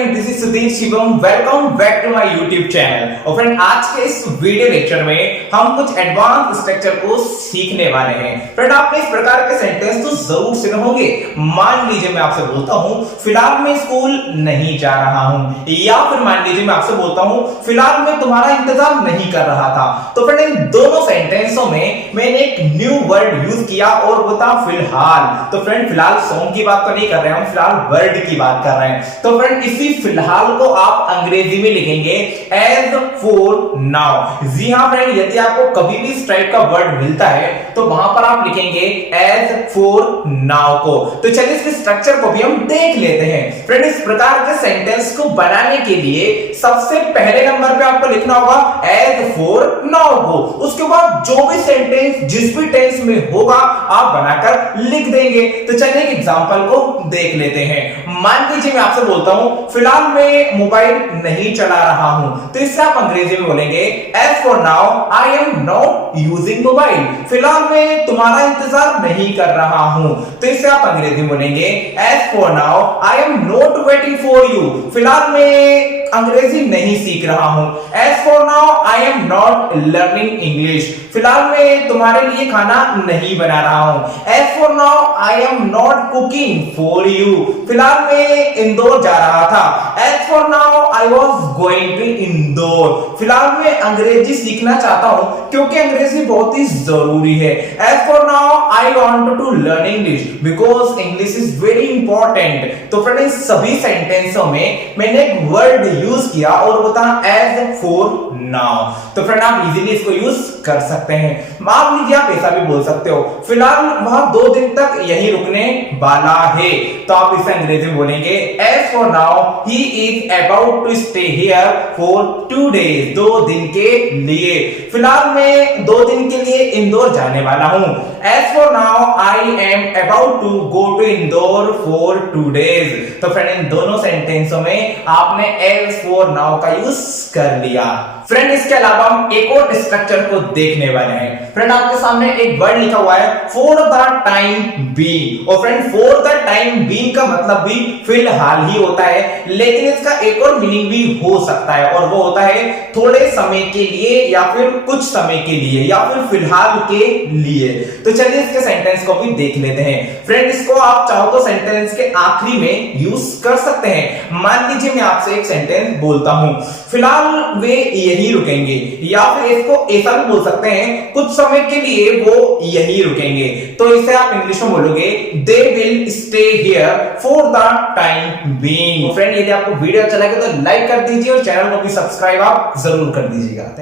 Friend, this is Sudhir Shivam. Welcome back to my YouTube channel. और friend, आज के इस वीडियो लेक्चर में हम कुछ एडवांस स्ट्रक्चर को सीखने वाले हैं। फ्रेंड, आपने इस प्रकार के सेंटेंस तो जरूर सुने होंगे। मान लीजिए मैं आपसे बोलता हूं फिलहाल मैं स्कूल नहीं जा रहा हूं, या फिर मान लीजिए मैं आपसे बोलता हूं फिलहाल मैं तुम्हारा इंतजार नहीं कर रहा था। तो फ्रेंड, इन दोनों सेंटेंसों में मैंने एक न्यू वर्ड यूज किया और वो था फिलहाल। तो फ्रेंड, फिलहाल सॉन्ग की बात तो नहीं कर रहे हैं, हम फिलहाल वर्ड की बात कर रहे हैं। तो फ्रेंड, इसी फिलहाल को आप अंग्रेजी में लिखेंगे एज फॉर नाउ। जी हां फ्रेंड, यदि आपको कभी भी इस टाइप का वर्ड मिलता है तो वहां पर आप लिखेंगे एज फॉर नाउ को। तो चलिए इसके स्ट्रक्चर को भी हम देख लेते हैं। फ्रेंड, इस प्रकार के सेंटेंस को बनाने के लिए सबसे पहले नंबर पे आपको लिखना होगा एज फॉर नाउ को। उसके बाद जो भी सेंटेंस जिस भी टेंस में होगा आप बनाकर लिख देंगे। तो चलिए एक एग्जांपल को देख लेते हैं। मान लीजिए मैं आपसे बोलता हूं फिलहाल मैं मोबाइल नहीं चला रहा हूं, तो इससे आप अंग्रेजी में बोलेंगे as for now I am not using mobile. फिलहाल मैं तुम्हारा इंतजार नहीं कर रहा हूं, तो इससे आप अंग्रेजी में बोलेंगे as for now I am not waiting for you. फिलहाल मैं अंग्रेजी नहीं सीख रहा हूं। As for now I am not learning English. फिलहाल मैं तुम्हारे लिए खाना नहीं बना रहा हूं। As for now I am not cooking for you. फिलहाल मैं इंदौर जा रहा था। As for now I was going to Indore. फिलहाल मैं अंग्रेजी सीखना चाहता हूं क्योंकि अंग्रेजी बहुत ही जरूरी है। As for now I want to learn English because English is very important. तो फ्रेंड, इन सभी सेंटेंसों में मैंने एक वर्ड यूज किया और वो था एज फॉर नाउ। तो फ्रेंड, आप इजीली इसको यूज कर सकते हैं। मान लीजिए आप ऐसा भी बोल सकते हो फिलहाल वह 2 दिन तक यहीं रुकने वाला है, तो आप इसे अंग्रेजी में बोलेंगे as for now he is about to stay here for 2 days। 2 दिन के लिए। फिलहाल मैं 2 दिन के लिए इंदौर जाने वाला हूं। As for now I am about to go to Indore for 2 days। तो फ्रेंड, इन दोनों सेंटेंसों में आपने एज फॉर नाउ का यूज कर लिया। फ्रेंड, इसके अलावा हम एक और स्ट्रक्चर को देखने वाले हैं। फ्रेंड, आपके सामने एक वर्ड लिखा हुआ है फॉर द टाइम बीइंग। और friend, for the time being का मतलब भी फिलहाल ही होता है, लेकिन इसका एक और मीनिंग भी हो सकता है और वो होता है थोड़े समय के लिए या फिर कुछ समय के लिए या फिर फिलहाल के लिए। तो चलिए इसके सेंटेंस को भी देख लेते हैं। फ्रेंड, इसको आप चाहो तो सेंटेंस के आखिरी में यूज कर सकते हैं। मान लीजिए मैं आपसे एक सेंटेंस बोलता हूं फिलहाल वे यहीं रुकेंगे, या फिर इसको ऐसा भी बोल सकते हैं कुछ समय के लिए वो यहीं रुकेंगे। तो इसे आप इंग्लिश में बोलोगे they will stay here for the time being. Friend, यदि आपको वीडियो अच्छा लगे तो लाइक कर दीजिए और चैनल को भी सब्सक्राइब आप जरूर कर दीजिएगा।